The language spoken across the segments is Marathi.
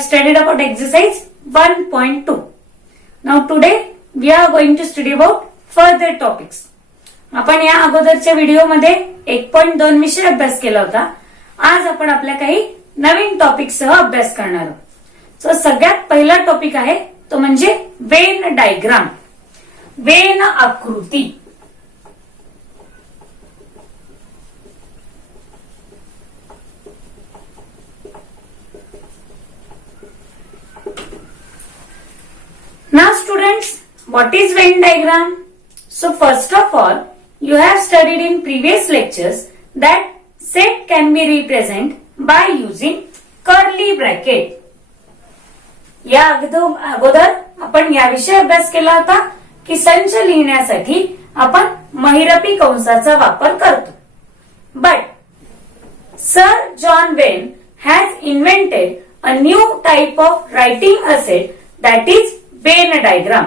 have studied about exercise 1.2. Now today we are going to study about further topics. आपण या अगोदरच्या व्हिडिओमध्ये 1.2 विषय अभ्यास केला होता. आज आपण आपल्या काही नवीन टॉपिक सह अभ्यास करणार आहोत. सो सगळ्यात पहिला टॉपिक आहे तो म्हणजे वेन डायग्राम, वेन आकृती. Now students, what is Venn diagram? So first of all, you have studied in previous lectures that set can be represented by using curly bracket. या अगोदर आपण याविषयी अभ्यास केला होता की संच लिहिण्यासाठी आपण महिरपी कंसाचा वापर करतो. But Sir John Venn has invented a new type of writing asset that is Venn diagram.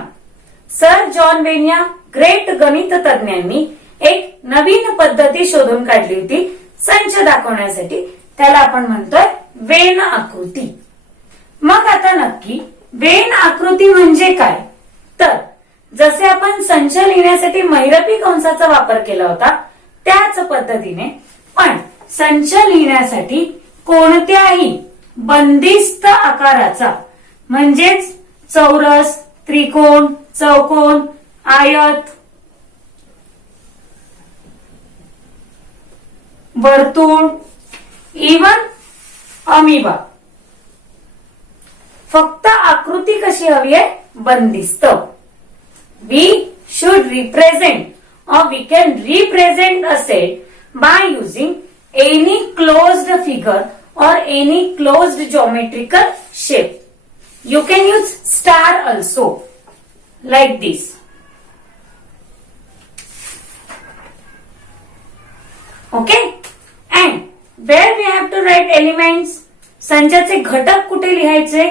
Sir John Wien या ग्रेट गणित तज्ञांनी एक नवीन पद्धती शोधून काढली होती संच दाखवण्यासाठी. त्याला आपण म्हणतोय वेन आकृती. मग आता नक्की वेन आकृती म्हणजे काय? तर जसे आपण संच लिहिण्यासाठी महिरपी कंसाचा वापर केला होता त्याच पद्धतीने पण संच लिहिण्यासाठी कोणत्याही बंदिस्त आकाराचा म्हणजेच चौरस, त्रिकोण, चौकोन, आयत, वर्तुळ, इवन अमिबा, फक्त आकृती कशी हवी आहे? बंदिस्त. We should represent or we can represent a set by using any closed figure or any closed geometrical shape. You can use star also, like this. Okay? And where we have to write elements? संचाचे घटक कुठे लिहायचे?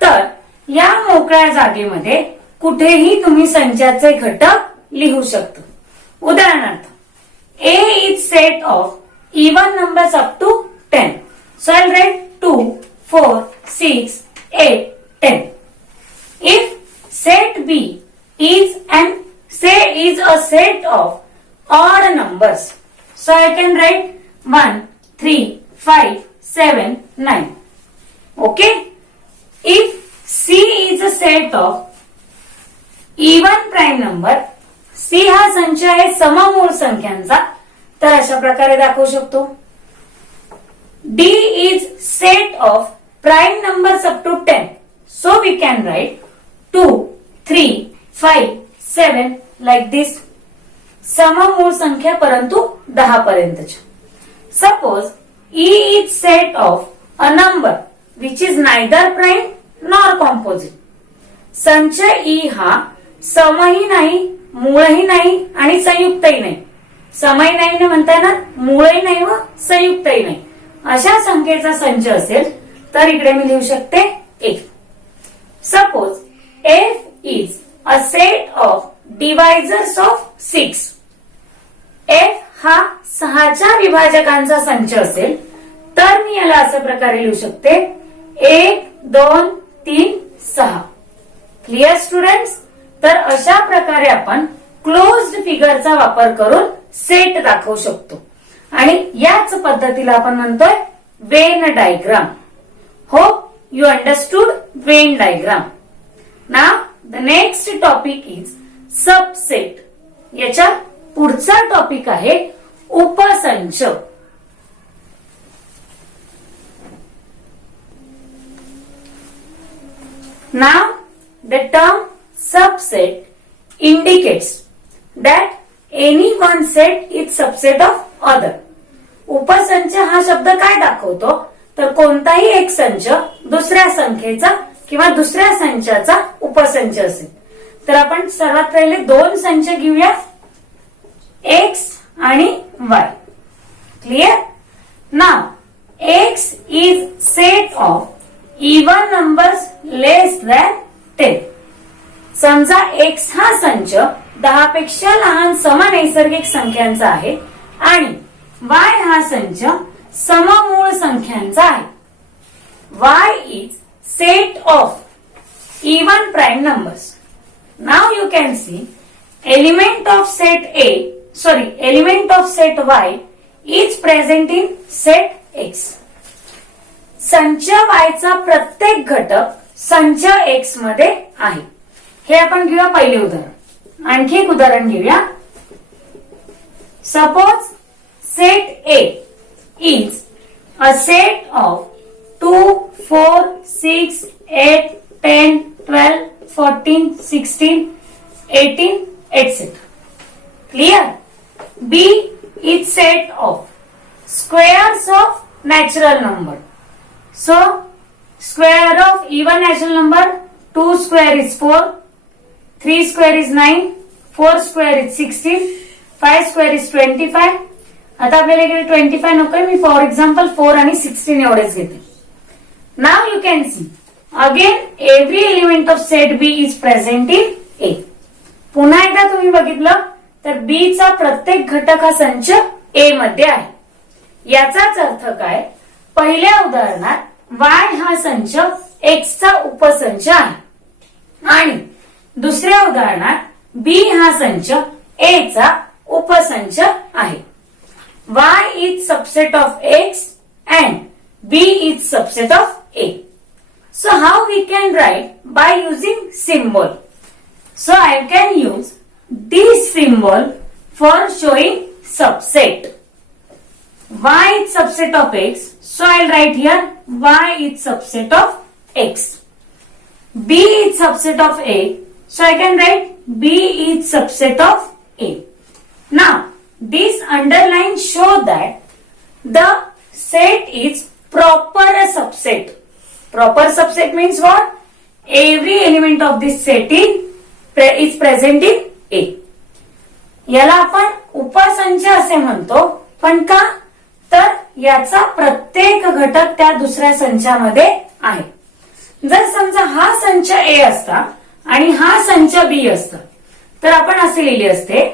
तर या मोकळ्या जागेमध्ये कुठेही तुम्ही संचाचे घटक लिहू शकता. उदाहरणार्थ A is set of even numbers up to 10. So I'll write 2, 4, 6, 8, 10. If set B is a set of odd numbers, so I can write 1, 3, 5, 7, 9. Okay? If C is a set of even prime number, C हा संच आहे सममूळ संख्यांचा, तर अशा प्रकारे दाखवू शकतो. D is set of prime numbers up to 10. So we can write 2, 3, 5, 7 like this. सममूळ संख्या परंतु 10 पर्यंतच्या. Suppose E is set of a number which is neither prime nor composite. संच E हा समही नाही, मूळही नाही आणि संयुक्तही नाही. समही नाही म्हणता येणार, मूळही नाही व संयुक्तही नाही. अशा संख्येचा संच असेल तर इकडे मी लिहू शकते 1. Suppose F is a set of divisors of 6. F हा 6च्या विभाजकांचा संच असेल तर मी याला अशा प्रकारे लिहू शकते 1, 2, 3, 6. Clear students? तर अशा प्रकारे आपण क्लोज्ड फिगरचा वापर करून सेट दाखवू शकतो आणि याच पद्धतीला आपण म्हणतोय Venn diagram. Hope you understood Venn diagram. Now the next topic is subset. याच्या पुढचा टॉपिक आहे उपसंच. Now the term subset indicates that any one set is subset of other. उपसंच हा शब्द काय दाखवतो? तर कोणताही एक संच दुसऱ्या संख्येचा किंवा दुसऱ्या संचाचा उपसंच असेल. तर आपण सर्वात पहिले 2 संच घेऊया, X आणि Y. Clear? Now X is set of even numbers less than 10. समजा X हा संच 10 पेक्षा लहान समनैसर्गिक संख्यांचा आहे आणि Y हा संच सममूळ संख्यांचा आहे. Y is set of even prime numbers. Now you can see element of set Y is present in set X. संच Y चा प्रत्येक घटक संच X मध्ये आहे. हे आपण घेऊया पहिले उदाहरण. आणखी एक उदाहरण घेऊया. Suppose set A is a set of 2, 4, 6, 8, 10, 12, 14, 16, 18, etc. Clear? B is set of squares of natural number. So, square of even natural number, 2 square is 4, 3 square is 9, 4 square is 16, 5 square is 25. आता आपल्याला इकडे 25 नकोय, मी फॉर एक्झाम्पल 4 आणि 16 एवढेच घेते. Now you can see again every element of set B is present in A. पुन्हा एकदा तुम्ही बघितलं तर बी चा प्रत्येक घटक हा संच ए मध्ये आहे. याचाच अर्थ काय, पहिल्या उदाहरणात वाय हा संच एक्स चा उपसंच आहे आणि दुसऱ्या उदाहरणात बी हा संच ए चा उपसंच आहे. Y is subset of X and B is subset of A. So how we can write? By using symbol. So I can use this symbol for showing subset. Y is subset of X. So I'll write here Y is subset of X. B is subset of A. So I can write B is subset of A. Now this underline show that the set is proper subset. Proper subset means what? Every element of this set is present in A. याला आपण उपसंच असे म्हणतो. पण का? तर याचा प्रत्येक घटक त्या दुसऱ्या संचामध्ये आहे. जर समजा हा संच A असता आणि हा संच B असता तर आपण असे लिहिले असते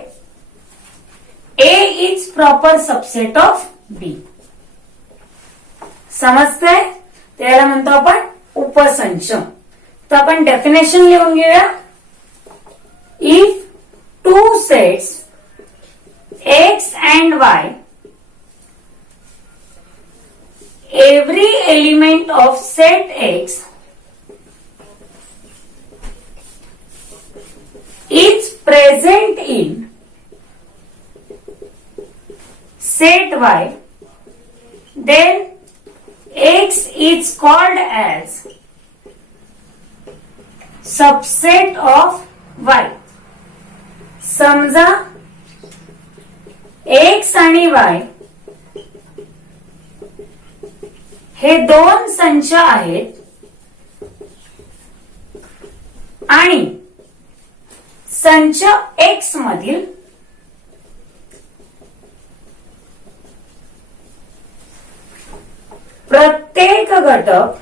A is proper subset of B. समजतंय? त्याला म्हणतो आपण उपसंच. तर आपण डेफिनेशन लिहून घेऊया. If two sets X and Y, every element of set X is present in set Y, then X is called as subset of Y. समजा X आणि Y हे दोन संच आहेत आणि संच X मधील प्रत्येक घटक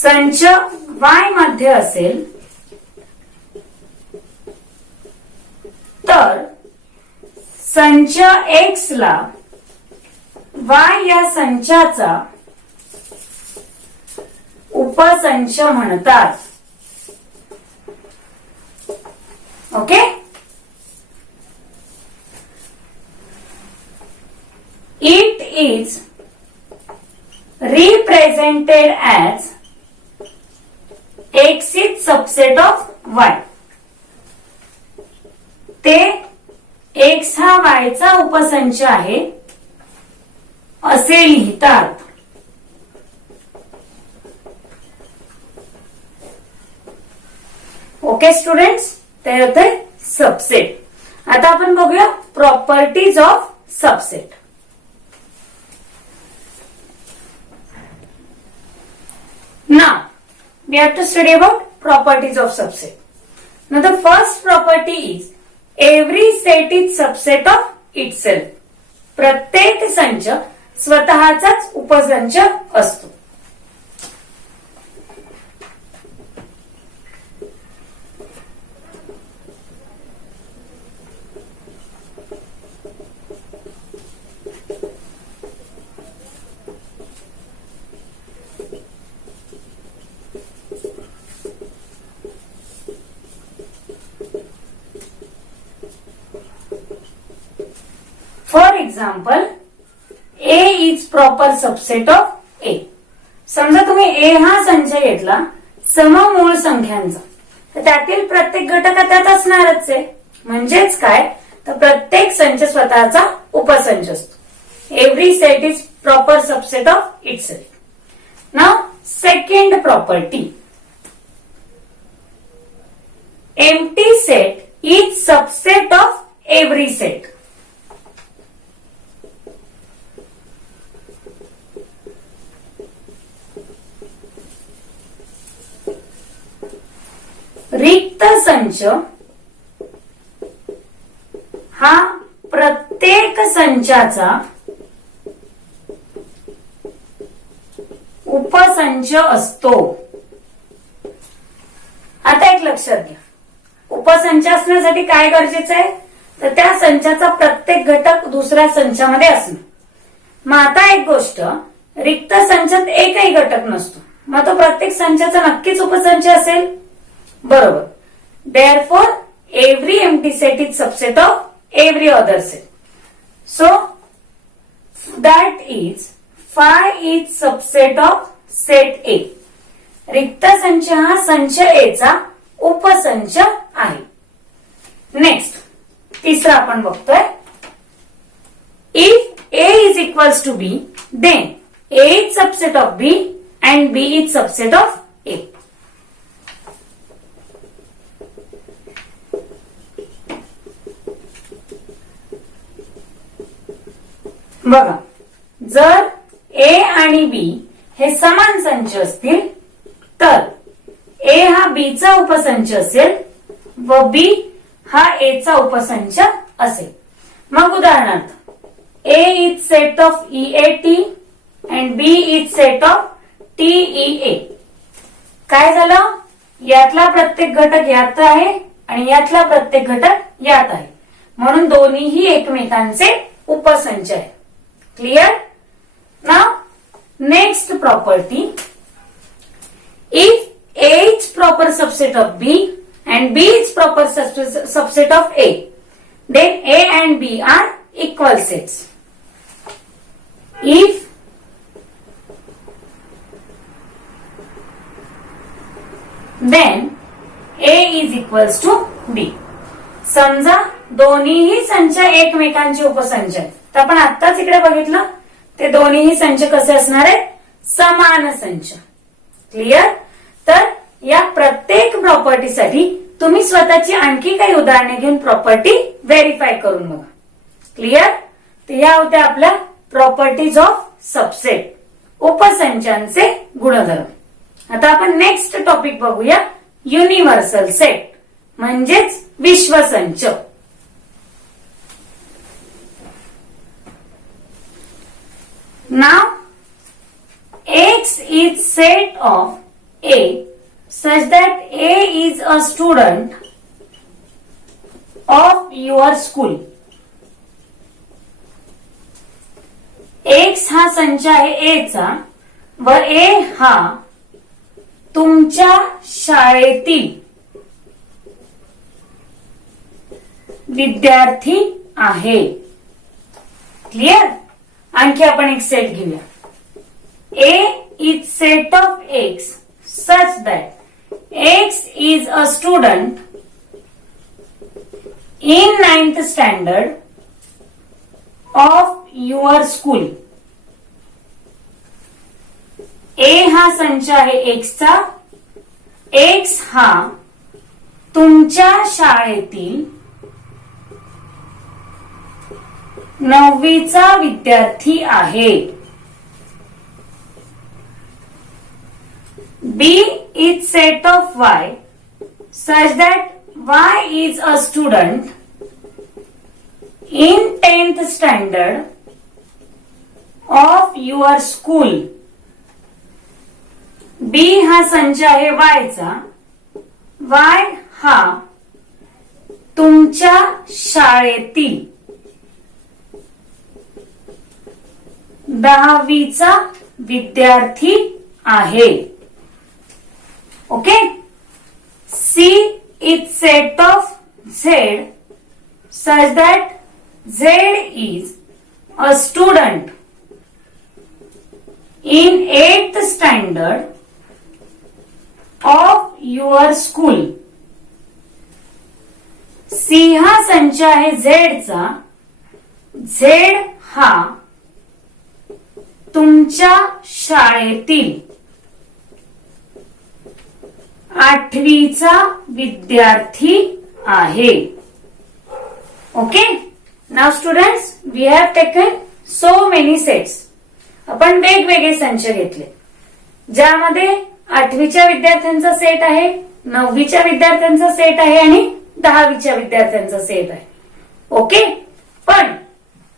संच Y मध्ये असेल तर संच X ला Y या संचाचा उपसंच म्हणतात. Okay. It is represented as X is subset of Y. ते X हा Y चा उपसंच आहे असे लिहितात. ओके स्टुडंट्स, ते होते सबसेट. आता आपण बघूया properties of subset. Now, we have to study about properties of subset. Now, the first property is every set is subset of itself. प्रत्येक संच स्वतःचाच उपसंच असतो. For example A is proper subset of A. समजा तुम्ही ए हा संच घेतला सममूळ संख्यांचा, तर त्यातील प्रत्येक घटक त्यात असणारच आहे. म्हणजेच काय, तर प्रत्येक संच स्वतःचा उपसंच असतो. Every set is proper subset of itself. Now second property, empty set is subset of every set. रिक्त संच हा प्रत्येक संचाचा उपसंच असतो. आता एक लक्षात घ्या, उपसंच असण्यासाठी काय गरजेचं आहे, तर त्या संचाचा प्रत्येक घटक दुसऱ्या संचामध्ये असणं. मग आता एक गोष्ट, रिक्त संचात एकही घटक नसतो, मग तो प्रत्येक संचाचा नक्कीच उपसंच असेल. बरोबर. Therefore, every empty set is subset of every other set. So, that is phi is subset of set A. रिक्त संच हा संच A चा उपसंच आहे. नेक्स्ट, तिसरा आपण बघतोय. If A is equals to B, then A is subset of B and B is subset of A. बघा, जर ए आणि बी हे समान संच असतील तर ए हा बी चा उपसंच असेल व बी हा ए चा उपसंच असेल. मग उदाहरणार्थ A is set of E A T and B is set of T E A. काय झालं, यातला प्रत्येक घटक यात आहे आणि यातला प्रत्येक घटक यात आहे, म्हणून दोन्हीही एकमेकांचे उपसंच आहे. Clear? Now, next property. If A is proper subset of B and B is proper subset of A, then A and B are equal sets. If then A is equals to B. समजा दोन्हीही संच एकमेकांचे उपसंच आहेत. तर आपण आत्ताच इकडे बघितलं, ते दोन्हीही संच कसे असणार आहेत, समान संच. क्लिअर? तर या प्रत्येक प्रॉपर्टीसाठी तुम्ही स्वतःची आणखी काही उदाहरणे घेऊन प्रॉपर्टी व्हेरीफाय करून बघा. क्लिअर? तर या होत्या आपल्या प्रॉपर्टीज ऑफ सबसेट, उपसंचांचे गुणधर्म. आता आपण नेक्स्ट टॉपिक बघूया, युनिव्हर्सल सेट म्हणजेच विश्वसंच. Now, X is set of A such that A is a student of your school. X हा संच आहे A चा व A हा तुमच्या शाळेतील विद्यार्थी आहे. क्लिअर? आणखी आपण एक सेट घेऊया. A is set of X such that X is a student in 9th standard of your school. A हा संच आहे X चा. X हा तुमच्या शाळेतील 9वीचा विद्यार्थी आहे. B is set of Y such that Y is a student in 10th standard of your school. B हा संच आहे Y चा. Y हा तुमच्या शाळेतील 10वीचा विद्यार्थी आहे. Okay. C is set of Z such that Z is a student in 8th standard of your school. C हा संच आहे झेडचा. झेड हा तुमच्या शाळेतील 8वीचा विद्यार्थी आहे. Okay. Now students, we have taken so many sets. आपण वेगवेगळे संच घेतले ज्यामध्ये 8वीच्या विद्यार्थ्यांचा सेट आहे, 9वीच्या विद्यार्थ्यांचा सेट आहे आणि 10वीच्या विद्यार्थ्यांचा सेट आहे. ओके. पण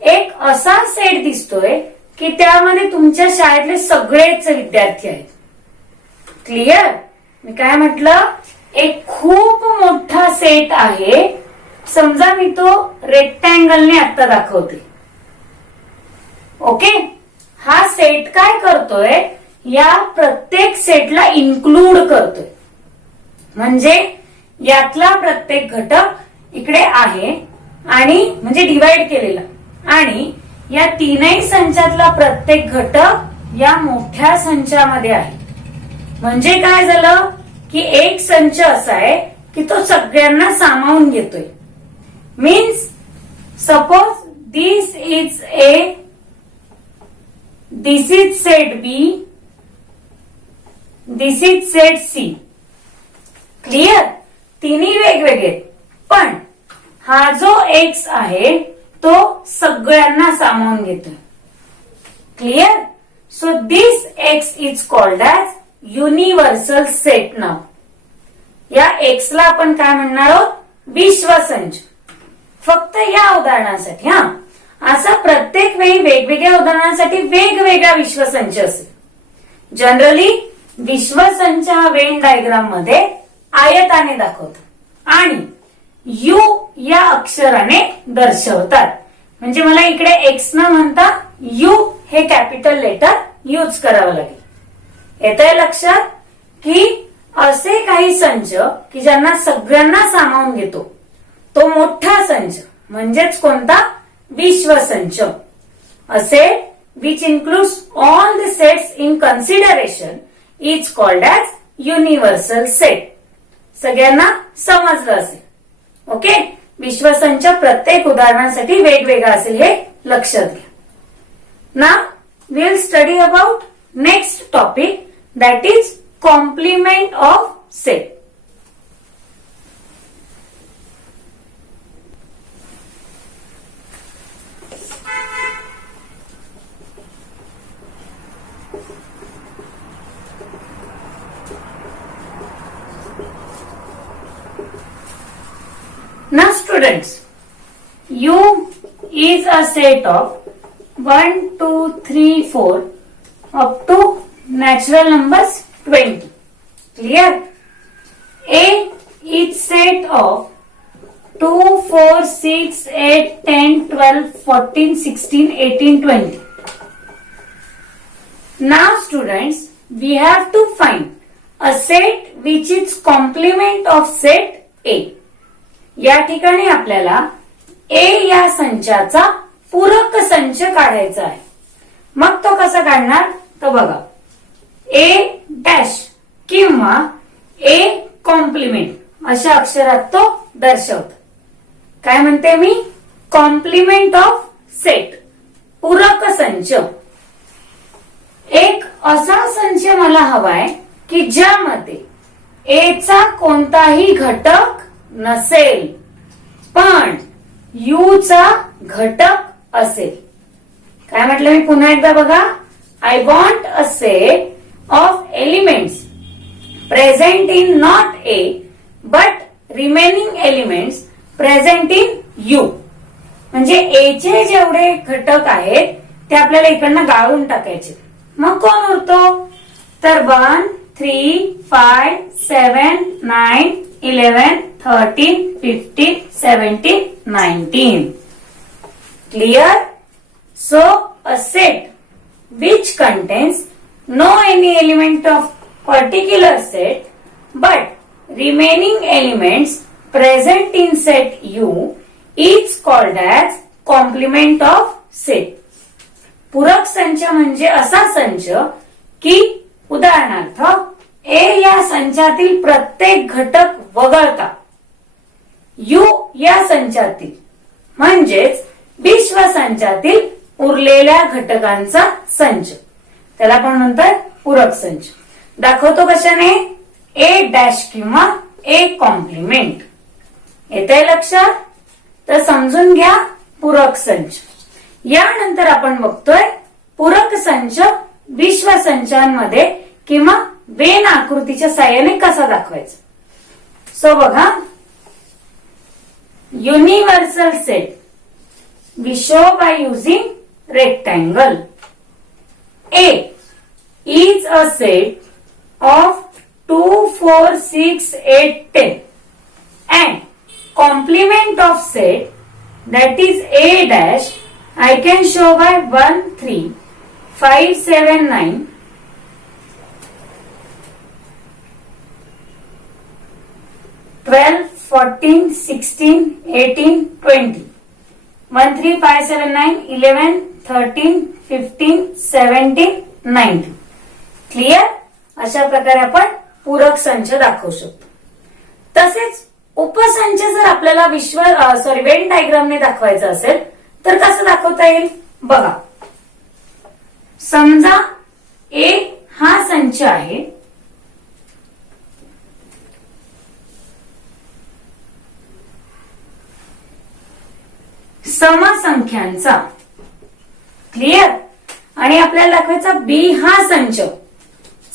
एक असा सेट दिसतोय की त्यामध्ये तुमच्या शाळेतले सगळेच विद्यार्थी आहेत. क्लिअर? मी काय म्हटलं, एक खूप मोठा सेट आहे. समजा मी तो रेक्टँगलने आता दाखवते. ओके. हा सेट काय करतोय, या प्रत्येक सेटला इन्क्लूड करतोय. म्हणजे यातला प्रत्येक घटक इकडे आहे आणि म्हणजे डिवाइड केलेला, आणि या तीनही संचातला प्रत्येक घटक या मोठ्या संचामध्ये आहे. म्हणजे काय झालं की एक संच असा आहे की तो सगळ्यांना सामावून घेतोय. Means suppose this is set B, this is set C. Clear? तिन्ही वेगवेगळे, पण हा जो एक्स आहे तो सगळ्यांना सामावून घेतोय. Clear? So this X is called as universal set. नाव या एक्सला आपण काय म्हणणार आहोत, विश्वसंच. फक्त या उदाहरणासाठी. हा असा प्रत्येक वेळी वेगवेगळ्या उदाहरणासाठी वेगवेगळा विश्वसंच असेल. जनरली विश्वसंच हा वेन डायग्राम मध्ये आयताने दाखवतात आणि यू या अक्षराने दर्शवतात. म्हणजे मला इकडे एक्स न म्हणता यू हे कॅपिटल लेटर यूज करावं लागेल. येतंय लक्षात की असे काही संच की ज्यांना सगळ्यांना सामावून घेतो तो मोठा संच म्हणजेच कोणता, विश्वसंच. असे which includes all the sets in consideration is called as universal set. सगळ्यांना समजलं असेल. ओके. विश्वसंच प्रत्येक उदाहरणासाठी वेगवेगळा असेल हे लक्षात घ्या. Now we will study about next topic, that is complement of set. Now students, U is a set of 1, 2, 3, 4 up to natural numbers 20. Clear? A is set of 2, 4, 6, 8, 10, 12, 14, 16, 18, 20. Now students, we have to find a set which is complement of set A. या ठिकाणी आपल्याला A या संचाचा पूरक संच काढायचा आहे. मग तो कसा काढणार तर बघा, ए डॅश किंवा ए कॉम्प्लिमेंट अशा अक्षरात तो दर्शवतो. काय म्हणते मी, कॉम्प्लिमेंट ऑफ सेट, पूरक संच. एक असा संच मला हवाय की ज्यामध्ये ए चा कोणताही घटक नसेल पण यू चा घटक असेल. काय म्हटलं मी पुन्हा एकदा बघा, I want a set of elements present in not A but remaining elements present in U. म्हणजे A चे जेवढे घटक आहेत ते आपल्याला इकडनं गाळून टाकायचे. मग कोण उरतो तर 1, 3, 5, 7, 9, 11, 13, 15, 17, 19. Clear? So a set which contains no any element of particular set but remaining elements present in set U is called as complement of set. पूरक संच म्हणजे असा संच की उदाहरणार्थ ए या संचातील प्रत्येक घटक वगळता यू या संचातील म्हणजेच विश्व संचातील उरलेल्या घटकांचा संच, त्याला आपण म्हणतात पूरक संच. दाखवतो कशाने? ए डॅश किंवा ए कॉम्प्लिमेंट. येतंय लक्षात? तर समजून घ्या पूरक संच. यानंतर आपण बघतोय पूरक संच विश्व संचांमध्ये किंवा वेन आकृतीच्या साहाय्याने कसा दाखवायचा. सो बघा, universal set we show by using rectangle. A is a set of 2, 4, 6, 8, 10 and complement of set that is A dash I can show by 1, 3, 5, 7, 9, 12, 14, 16, 18, 20. 1, 3, 5, 7, 9, 11, 13, 15, 17, 19. Clear? अशा प्रकारे आपण पूरक संच दाखवू शकतो. तसेच उपसंच जर आपल्याला वेन डायग्रामने दाखवायचं असेल तर कसं दाखवता येईल बघा. समजा ए हा संच आहे, समसंख्यांचा. क्लिअर? आणि आपल्याला दाखवायचा बी हा संच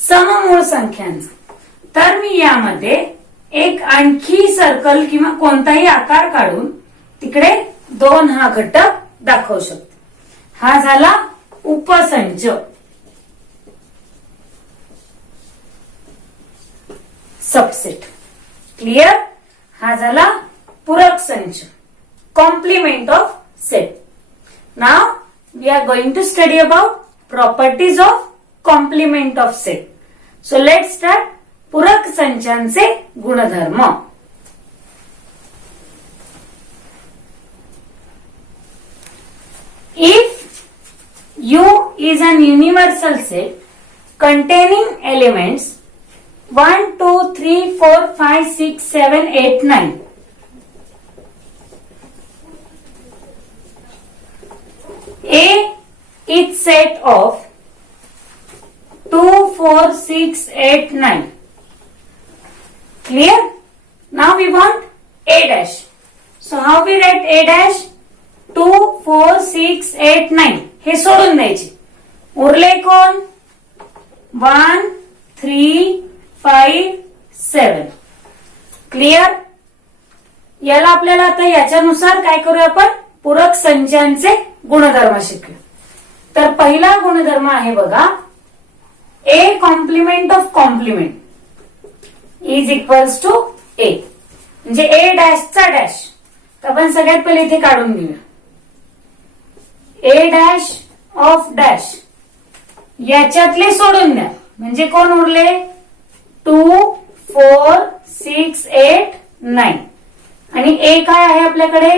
सममूळ संख्यांचा. तर मी यामध्ये एक आणखी सर्कल किंवा कोणताही आकार काढून तिकडे 2 हा घटक दाखवू शकतो. हा झाला उपसंच. सबसेट. क्लिअर? हा झाला पूरक संच, complement of set. Now we are going to study about properties of complement of set. So let's start. पूरक संचांचे गुणधर्म. If U is an universal set containing elements 1, 2, 3, 4, 5, 6, 7, 8, 9. A is set of 2, 4, 6, 8, 9. Clear? Now we want A dash. So how we write A dash? 2, 4, 6, 8, 9. हे सोडून द्यायचे. उरले कोण? 1, 3, 5, 7. क्लिअर? याला आपल्याला आता याच्यानुसार काय करूया आपण? पूरक संचांचे गुणधर्म शिकूया. तर पहिला गुणधर्म आहे बघा, A complement of complement is equals to A. म्हणजे ए डॅशचा डॅश. तर आपण सगळ्यात पहिले इथे काढून घेऊया. ए डॅश ऑफ डॅश याच्यातले सोडून द्या. म्हणजे कोण उरले? 2, 4, 6, 8, 9. आणि ए काय आहे आपल्याकडे?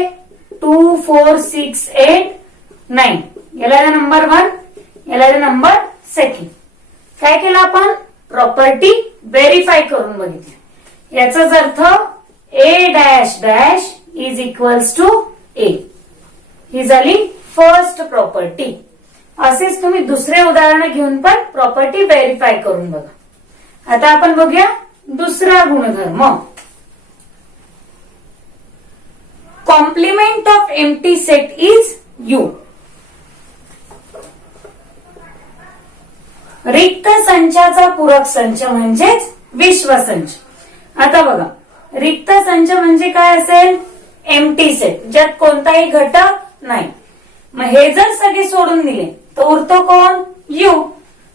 2, 4, 6, 8, 9. याला नंबर 1, याला नंबर 2. काय केलं आपण? प्रॉपर्टी व्हेरीफाय करून बघितली. याचाच अर्थ A dash dash is equals to A. ही झाली फर्स्ट प्रॉपर्टी. असेच तुम्ही दुसरे उदाहरण घेऊन पण प्रॉपर्टी व्हेरीफाय करून बघा. आता आपण बघूया दुसरा गुणधर्म. Complement of empty set is U. रिक्त संचाचा पूरक संच म्हणजेच विश्व संच. आता बघा, रिक्त संच म्हणजे काय असेल? एम्प्टी सेट, ज्यात कोणताही घटक नाही. मग हे जर सगळे सोडून दिले तर उरतो कोण? यू.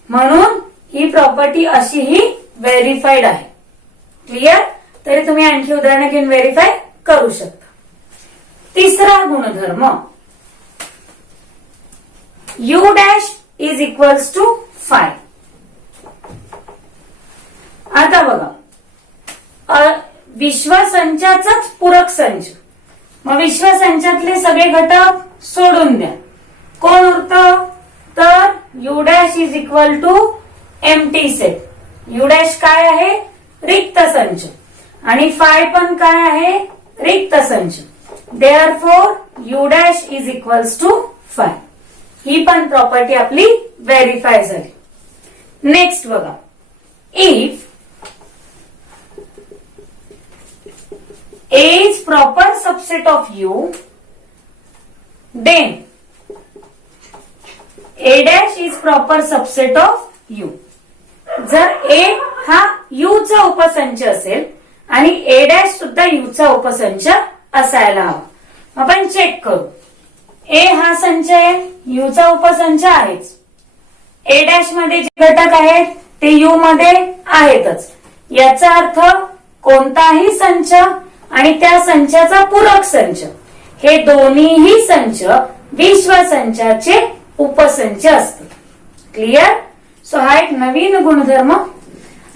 म्हणून ही प्रॉपर्टी अशीही व्हेरीफाईड आहे. क्लिअर? तरी तुम्ही आणखी उदाहरणं घेऊन व्हेरीफाय करू शकता. तिसरा गुणधर्म, U dash is equals to 5. आता बघा, विश्व संचाचाच पूरक संच. मग विश्व संचातले सगळे घटक सोडून द्या. कोण उरतं? तर U dash is equal to empty set. U dash काय आहे? रिक्त संच. आणि फाय पण काय आहे? रिक्त संच. Therefore U dash is equals to phi. ही पण प्रॉपर्टी आपली व्हेरीफाय झाली. नेक्स्ट बघा, if A is proper subset of U, then A dash is proper subset of U. जर A हा U चा उपसंच असेल आणि A dash सुद्धा U चा उपसंच असायला हवा. आपण चेक करू. A हा संच आहे, U चा उपसंच आहेच. A dash मध्ये जे घटक आहेत ते U मध्ये आहेतच. याचा अर्थ कोणताही संच आणि त्या संचाचा पूरक संच हे दोन्हीही संच विश्व संचाचे उपसंच असतात. क्लिअर? सो हा एक नवीन गुणधर्म.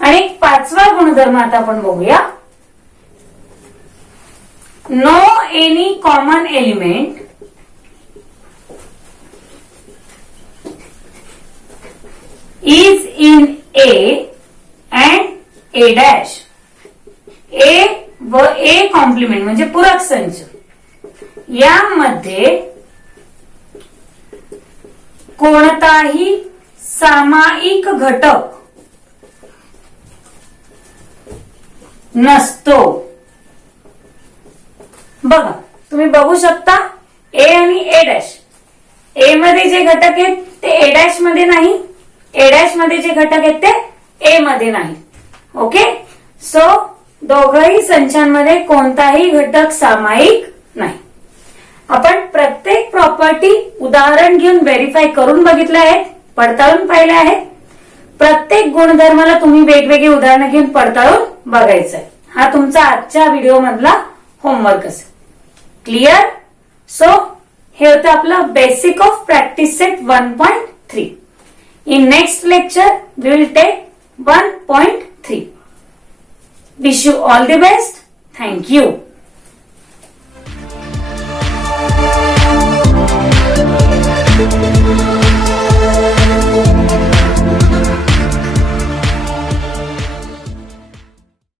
आणि एक पाचवा गुणधर्म आता आपण बघूया. No any common element is in A and A dash. A व ए कॉम्प्लिमेंट म्हणजे पूरक संच यामध्ये कोणताही सामायिक घटक नसतो. बघा, तुम्ही बघू शकता ए आणि ए डॅश. ए मध्ये जे घटक आहेत ते ए डॅश मध्ये नाही, ए डॅश मध्ये जे घटक आहेत ते ए मध्ये नाही. ओके, सो दोघही संचांमध्ये कोणताही घटक सामायिक नाही. आपण प्रत्येक प्रॉपर्टी उदाहरण घेऊन व्हेरीफाय करून बघितले आहेत, पडताळून पाहिले आहेत. प्रत्येक गुणधर्माला तुम्ही वेगवेगळी उदाहरणं घेऊन पडताळून बघायचं आहे. हा तुमचा आजच्या व्हिडिओ मधला होमवर्क असेल. क्लिअर? सो हे होतं आपलं basic of practice set 1.3. In next lecture we will take 1.3. Wish you all the best. Thank you.